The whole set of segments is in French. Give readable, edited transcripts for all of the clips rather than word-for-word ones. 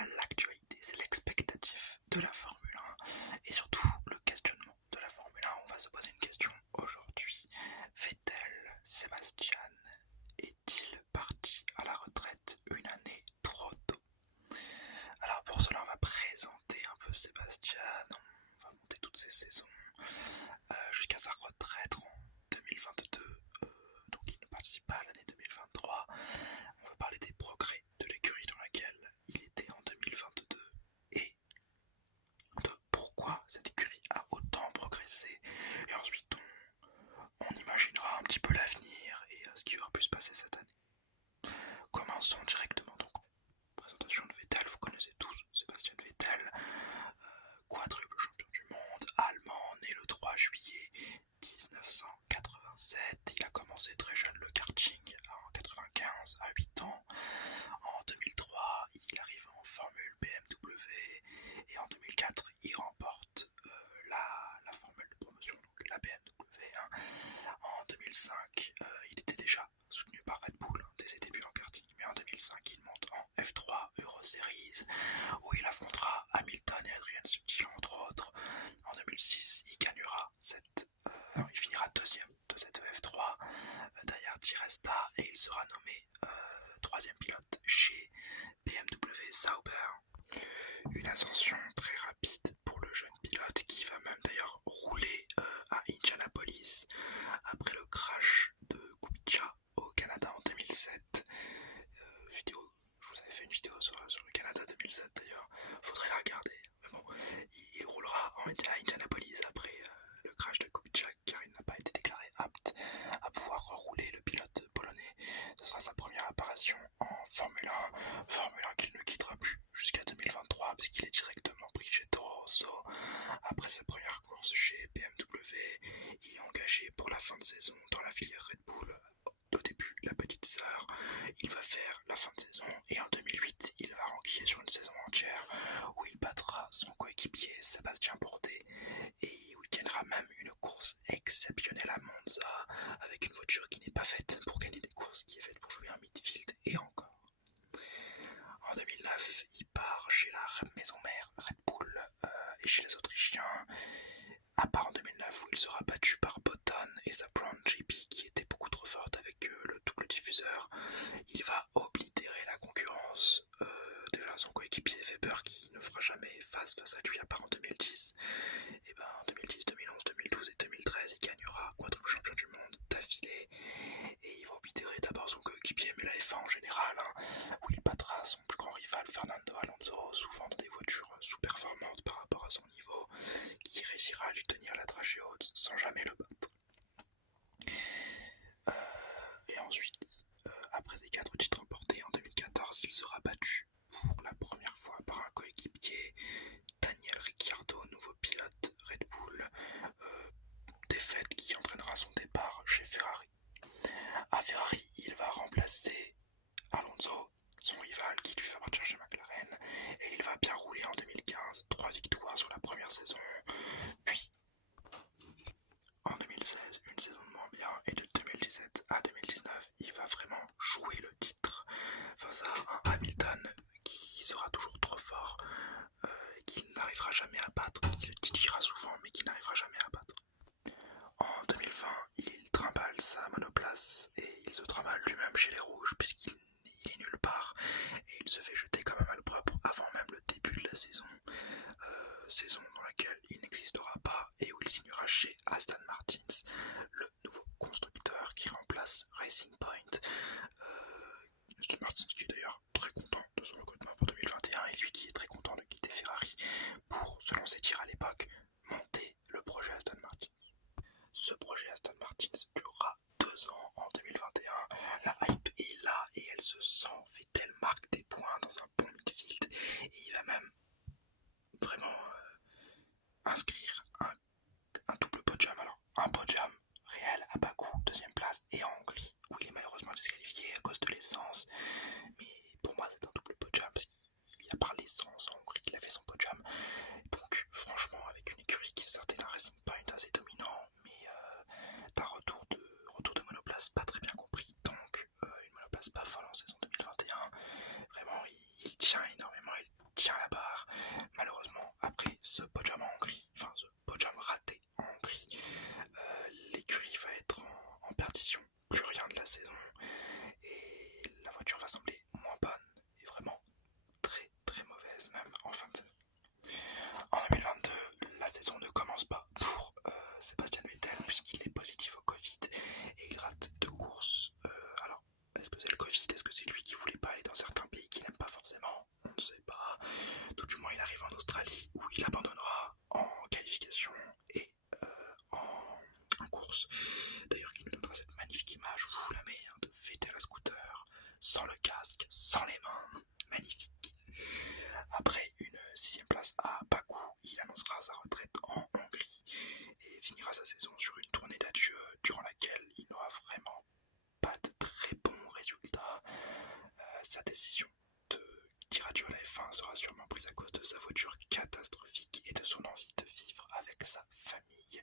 pas l'actualité, c'est l'expectatif de la Formule 1 et surtout le questionnement de la Formule 1. On va se poser une question aujourd'hui. Vettel, Sébastien, est-il parti à la retraite une année trop tôt? Alors pour cela, on va présenter un peu Sébastien, on va monter toutes ses saisons jusqu'à sa retraite en 2022. Donc il ne participe pas à l'année 2023. On va parler des progrès de l'écurie dans laquelle il était en 2022 et de pourquoi cette écurie a autant progressé. Et ensuite on imaginera un petit peu l'avenir et ce qui aura pu se passer cette année. Commençons directement donc. Présentation de Vettel, vous connaissez tous Sébastien Vettel, quadruple champion du monde, allemand, né le 3 juillet 1987. Il a commencé très jeune le karting en 95 à 8 ans. En 2003, il arrive en Formule BMW et en 2004, il remporte la Formule de promotion, donc la BMW. En 2005, il était déjà soutenu par Red Bull dès ses débuts en karting, mais en 2005, il monte en F3 Euro Series où il affrontera Hamilton et Adrian Sutil entre autres. En 2006, il gagnera il finira deuxième de cette F3 derrière Di Resta et il sera nommé troisième pilote chez BMW Sauber. Une ascension très rapide pour le jeune pilote qui va même d'ailleurs rouler à Indianapolis après le crash de Kubica au Canada en 2007. Je vous avais fait une vidéo sur le Canada 2007 d'ailleurs, faudrait la regarder. Mais bon, il roulera à Indianapolis après le crash de Kubica car il n'a pas été déclaré apte à pouvoir rouler. Le pilote polonais, ce sera sa première apparition en Formule 1, Formule 1 qu'il ne quittera plus jusqu'à 2023 puisqu'il est directement pris chez Toro Rosso. Après sa première course chez BMW, il est engagé pour la fin de saison dans la filière Red Bull. Au début, la petite sœur, il va faire la fin de saison et en 2008, il va enquiller sur une saison entière où il battra son coéquipier Sébastien Bourdais et où il gagnera même une course exceptionnelle à Monza avec une voiture qui n'est pas faite pour gagner des courses, qui est faite pour jouer en midfield et encore. En 2009, il part chez la maison mère Red Bull et chez les Autrichiens, à part en 2009 où il sera battu par Button et sa Brown GP qui était beaucoup trop forte avec le double diffuseur. Il va oblitérer la concurrence, déjà son coéquipier Weber qui ne fera jamais face à lui à part en 2010. Et ben en 2010, 2011, 2012 et 2013 il gagnera quadruple champion du monde d'affilée et il va oblitérer d'abord son coéquipier mais la F1 en général où il battra son plus grand rival Fernando Alonso souvent dans des voitures sous-performantes par rapport à son niveau, qui réussira à lui tenir la dragée haute sans jamais le battre. Et ensuite, après les 4 titres remportés en 2014, il sera battu pour la première fois par un coéquipier, Daniel Ricciardo, nouveau pilote Red Bull, défaite qui entraînera son départ chez Ferrari. À Ferrari, il va remplacer Alonso, son rival qui lui fait partir chez McLaren, et il va bien rouler en 2015, 3 victoires sur la première saison, puis en 2016, une saison de moins bien, et de 2017 à 2019, il va vraiment jouer le titre face à un Hamilton qui sera toujours trop fort, qu'il n'arrivera jamais à battre, qui le titillera souvent, mais qui n'arrivera jamais à battre. En 2020, il trimballe sa monoplace et il se trimballe lui-même chez les rouges puisqu'il est nulle part et il se fait jeter comme un malpropre avant même le début de la saison. Saison dans laquelle il n'existera pas et où il signera chez Aston Martin, le nouveau constructeur qui remplace Racing Point. Aston Martin qui est d'ailleurs très content de son recrutement pour 2021 et lui qui est très content de quitter Ferrari pour, selon ses dires à l'époque, monter le projet Aston Martin. Ce projet Aston Martin durera 2 ans en 2021. La hype est là et elle se sent. Vettel marque des points dans un bon midfield et il va même vraiment inscrire un double podium. Alors un podium réel à Bakou, 2ème place, et en Hongrie où il est malheureusement disqualifié à cause de l'essence. Mais bon, tient la barre. Malheureusement, après ce podium en Hongrie, enfin ce podium raté en Hongrie, l'écurie va être en perdition, plus rien de la saison, et la voiture va sembler moins bonne, et vraiment très très mauvaise même en fin de saison. En 2022, la saison ne commence pas pour Sébastien Vettel puisqu'il est positif au Covid et il rate 2 courses. Alors, est-ce que c'est le Covid? Est-ce que c'est lui qui voulait pas aller dans certains pays qu'il n'aime pas forcément? On ne sait pas. Tout du moins, il arrive en Australie où il abandonnera en qualification et en course. D'ailleurs, il nous donnera cette magnifique image, je vous la mets, de Vettel à scooter, sans le casque, sans les mains. Magnifique. Après une 6ème place à Bakou, il annoncera sa retraite en Hongrie et finira sa saison sur une tournée d'adieu durant laquelle il n'aura vraiment pas de très bons résultats. Sa décision de dire adieu à la F1 sera sûrement prise à cause de sa voiture catastrophique et de son envie de vivre avec sa famille,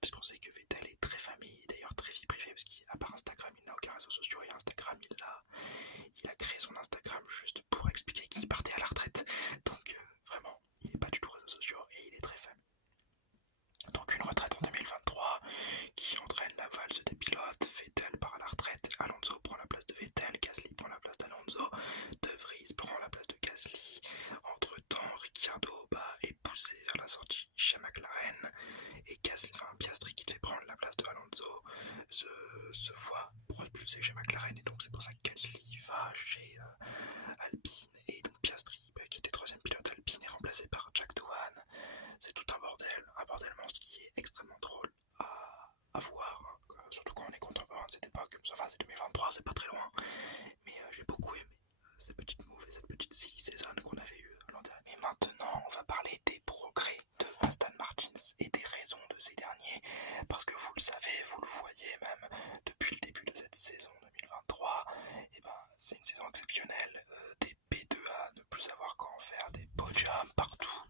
puisqu'on sait que Vettel est très famille et d'ailleurs très vie privée, parce qu'à part Instagram il n'a aucun réseau social, et Instagram il a créé son Instagram juste pour expliquer qu'il partait à la retraite. Donc vraiment, il n'est pas du tout réseaux sociaux et il est très faible. Donc une retraite en 2023 qui entraîne la valse des pilotes. Vettel part à la retraite, Alonso prend la place de Vettel, Gasly prend la place d'Alonso, De Vries prend la place de Gasly. Entre temps, Ricciardo est poussé vers la sortie chez McLaren et Piastri qui devait prendre la place de Alonso se voit propulsé chez McLaren et donc c'est pour ça que Gasly va chez Alpine et donc Piastri qui était 3ème pilote Alpine est remplacé par Jack Doohan. C'est tout un bordel monstre qui est extrêmement drôle à voir, surtout quand on est contemporain de cette époque. Enfin c'est 2023, c'est pas très loin, mais j'ai beaucoup aimé ces petites moves et cette petite silly season qu'on avait eu l'an dernier. Et maintenant on va parler des progrès de Aston Martin et des raisons de ces derniers, parce que vous le savez, vous le voyez même depuis le début de cette saison 2023, et c'est une saison exceptionnelle, des P2A, ne plus savoir quoi en faire, des podiums partout.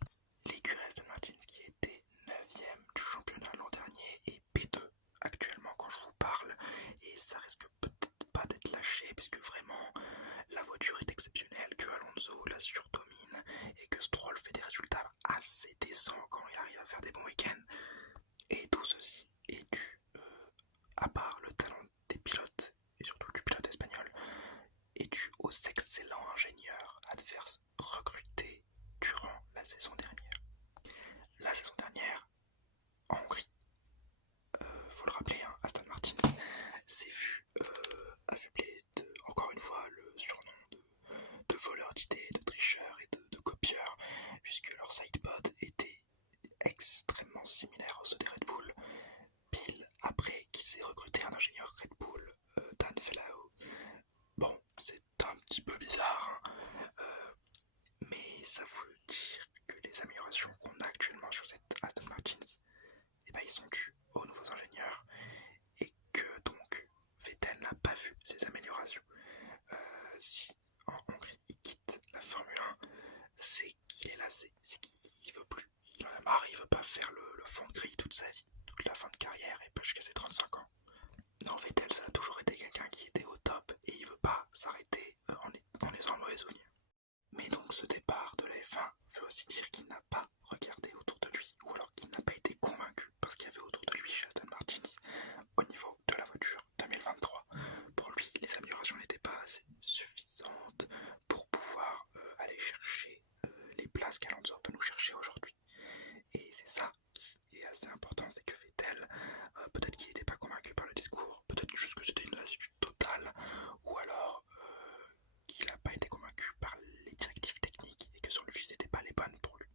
L'écurie Aston Martin qui était 9ème du championnat l'an dernier et P2 actuellement quand je vous parle, et ça risque peut-être pas d'être lâché puisque vraiment la voiture est exceptionnelle, que Alonso la surdomine et que Stroll fait des résultats assez décents quand il arrive à faire des bons week-ends. Et tout ceci est dû, à part le talent des pilotes et surtout du pilote espagnol, est dû aux excellents ingénieurs adverses recrutés durant la saison dernière. La saison dernière, en Hongrie, faut le rappeler, Aston Martin s'est vu affublé encore une fois le surnom de voleurs d'idées, de tricheurs et de copieurs, puisque leur sidepod était extrêmement similaire à ceux des Red Bull, pile après qu'ils aient recruté un ingénieur Red Bull, Dan Felau. Bon, c'est un petit peu bizarre, mais ça veut dire que les améliorations qu'on a actuellement sur cette Aston Martin, ils sont dus aux nouveaux ingénieurs et que donc Vettel n'a pas vu ces améliorations. Si en Hongrie il quitte la Formule 1, c'est qu'il est lassé, c'est qu'il veut plus, il en a marre, il veut pas faire le fond de grille toute sa vie, toute la fin de carrière et pas jusqu'à ses 35 ans. Non, Vettel ça a toujours été quelqu'un qui était au top et il veut pas s'arrêter en laissant un mauvais souvenir. Mais donc ce départ de la F1 veut aussi dire qu'il n'a pas regardé autour de lui, ou alors qu'il n'a pas été convaincu par ce qu'il y avait autour de lui chez Aston Martin au niveau de la voiture 2023. Pour lui, les améliorations n'étaient pas assez suffisantes pour pouvoir aller chercher les places qu'Alonso peut nous chercher aujourd'hui. Et c'est ça qui est assez important, c'est que Vettel, peut-être qu'il n'était pas convaincu par le discours, peut-être juste que c'était une lassitude totale, ou alors qu'il n'a pas été convaincu par les directives techniques et que sur lui c'était pas les bonnes pour lui.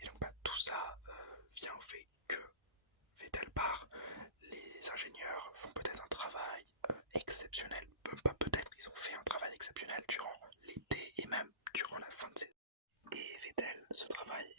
Et donc tout ça vient au fait que Vettel part, les ingénieurs font peut-être un travail exceptionnel, pas peut-être, ils ont fait un travail exceptionnel durant l'été et même durant la fin de saison. Et Vettel, ce travail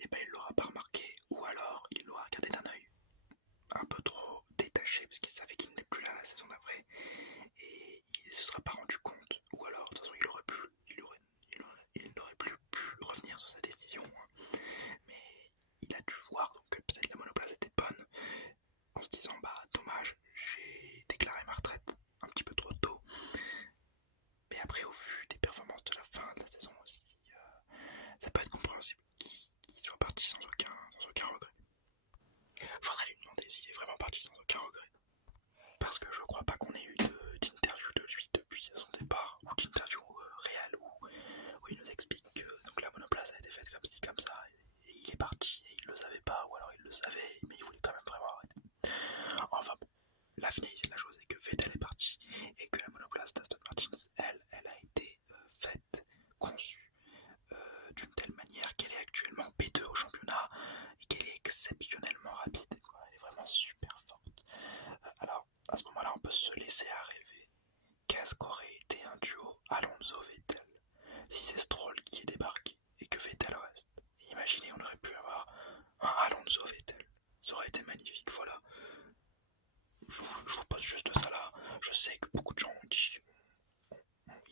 juste ça là. Je sais que beaucoup de gens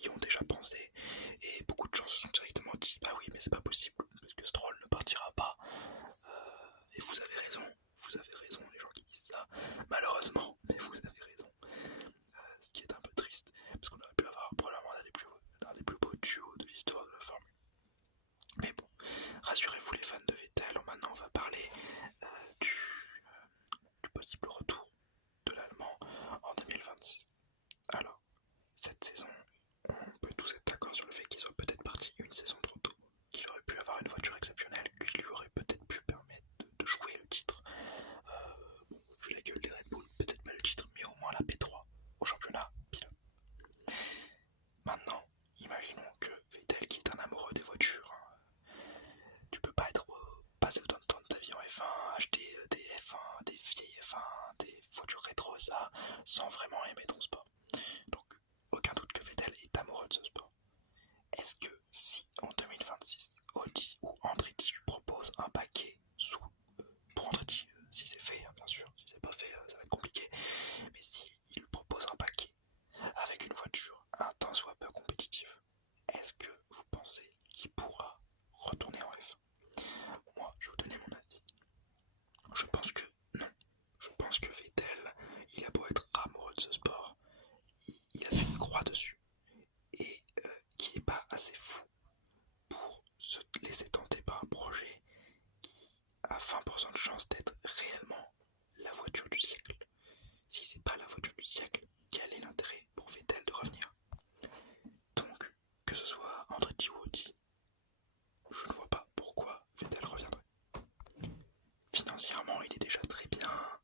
y ont déjà pensé et beaucoup de gens se sont directement dit bah oui mais c'est pas possible parce que Stroll ne partira pas. Et vous avez raison les gens qui disent ça, malheureusement, mais vous avez raison. Ce qui est un peu triste parce qu'on aurait pu avoir probablement l'un des plus beaux duos de l'histoire de la Formule. Mais bon, rassurez-vous les fans de Vettel, maintenant on va parler du possible retour de l'Allemand en 2026. Alors, cette saison, on peut tous être d'accord sur le fait qu'il soit peut-être parti une saison trop tôt, qu'il aurait pu avoir une voiture exceptionnelle, qui lui aurait peut-être pu permettre de jouer le titre. Vu la gueule des Red Bull, peut-être pas le titre, mais au moins la P3 au championnat pilote. Maintenant, imaginons que Vettel, qui est un amoureux des voitures, tu peux pas passer autant de temps de ta vie en F1, acheter des F1, des vieilles F1, des voitures rétro, ça, sans vraiment aimer ton sport. Donc, aucun doute que Vettel est amoureux de ce sport. Est-ce que si en 2026, Audi ou Andretti propose un paquet pour Andretti, si c'est fait, hein, bien sûr, si c'est pas fait, ça va être compliqué, mais si il propose un paquet avec une voiture un tant soit peu compétitive, est-ce que vous pensez qu'il pourra retourner en F1 ? Moi, je vais vous donner mon avis. Je pense que non. Je pense que Vettel, il a beau être amoureux de ce sport, il a fait une croix dessus. Et qui n'est pas assez fou pour se laisser tenter par un projet qui a 20% de chance d'être réellement la voiture du siècle. Si c'est pas la voiture du siècle, quel est l'intérêt pour Vettel de revenir ? Donc, que ce soit Andretti ou Audi, je ne vois pas pourquoi Vettel reviendrait. Financièrement, il est déjà très bien.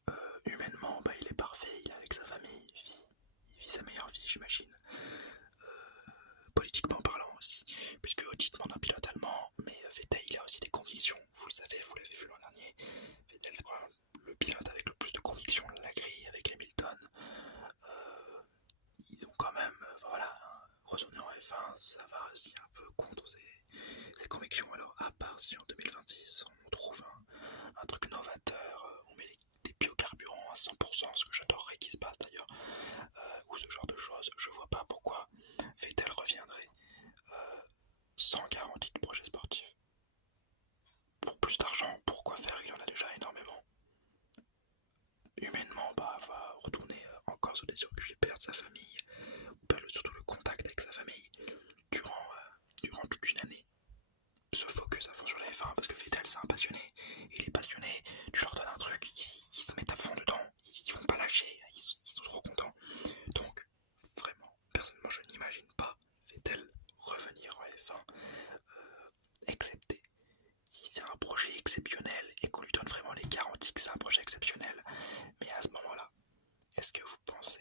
Humainement, il est parfait. Il est avec sa famille. Il vit sa meilleure vie, j'imagine. Politiquement parlant aussi, puisque Audi demande un pilote allemand, mais Vettel, il a aussi des convictions. Vous le savez, vous l'avez vu l'an dernier. Vettel, c'est probablement le pilote avec le plus de convictions de la grille avec Hamilton. Ils ont quand même, retourner en F1, ça va aussi un peu contre ses convictions. Alors, à part si en 2026 on trouve un truc novateur, on met des biocarburants à 100%, ce que j'adorerais qu'il se passe d'ailleurs, ou ce genre de choses, je vois pas pourquoi Vettel reviendrait sans garantie de projet sportif. Pour plus d'argent, pourquoi faire ? Il en a déjà énormément. Humainement, va retourner encore sur des circuits, perdre sa famille, ou perdre surtout le contact avec sa famille durant toute une année. Se focus à fond sur la F1 parce que Vettel c'est un passionné. Il est passionné, tu leur donnes un truc, ils se mettent à fond dedans, ils vont pas lâcher, ils sont trop contents. Donc vraiment, personnellement je n'imagine pas Vettel revenir en F1, excepté si c'est un projet exceptionnel et qu'on lui donne vraiment les garanties que c'est un projet exceptionnel. Mais à ce moment-là, est-ce que vous pensez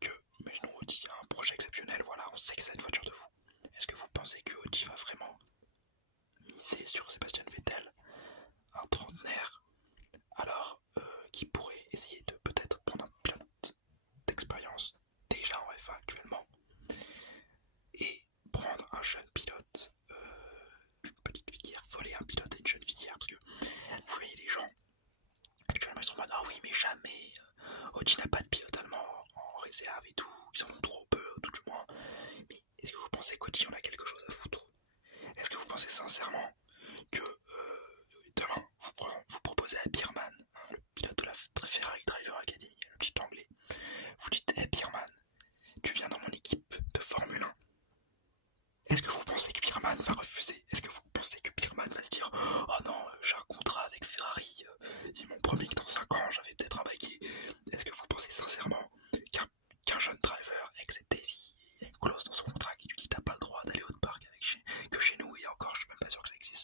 que, imaginons Audi a un projet exceptionnel, voilà, on sait que c'est une voiture de fou. Est-ce que vous pensez que Audi va vraiment miser sur Sébastien Vettel, un trentenaire, alors qui pourrait essayer de peut-être prendre un pilote d'expérience déjà en F1 actuellement et prendre un jeune pilote d'une petite filière, voler un pilote à une jeune filière, parce que vous voyez les gens actuellement ils sont en mode ah oui mais jamais Audi n'a pas de pilote allemand en réserve et tout, ils en ont trop peu tout du moins. Mais est-ce que vous pensez qu'Audi en a quelque chose à foutre ? Est-ce que vous pensez sincèrement que demain vous proposez à Bierman, le pilote de la Ferrari Driver Academy, le petit anglais, vous dites hey Bierman, tu viens dans mon équipe de Formule 1. Est-ce que vous pensez que Bierman va refuser ? Est-ce que vous pensez que Bierman va se dire oh non, j'ai un contrat avec Ferrari, ils m'ont promis que dans 5 ans j'avais peut-être un baquet. Est-ce que vous pensez sincèrement qu'un jeune driver, excepté s'il y a une clause dans son contrat qui lui dit t'as pas le droit d'aller au parc que chez nous, et encore je suis même pas sûr que ça existe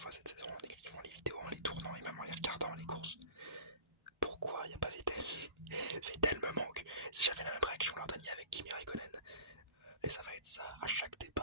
fois cette saison en écrivant les vidéos, en les tournant et même en les regardant les courses. Pourquoi il n'y a pas Vettel? Vettel me manque. Si j'avais la même réaction l'an dernier avec Kimi Raikkonen, et ça va être ça à chaque départ.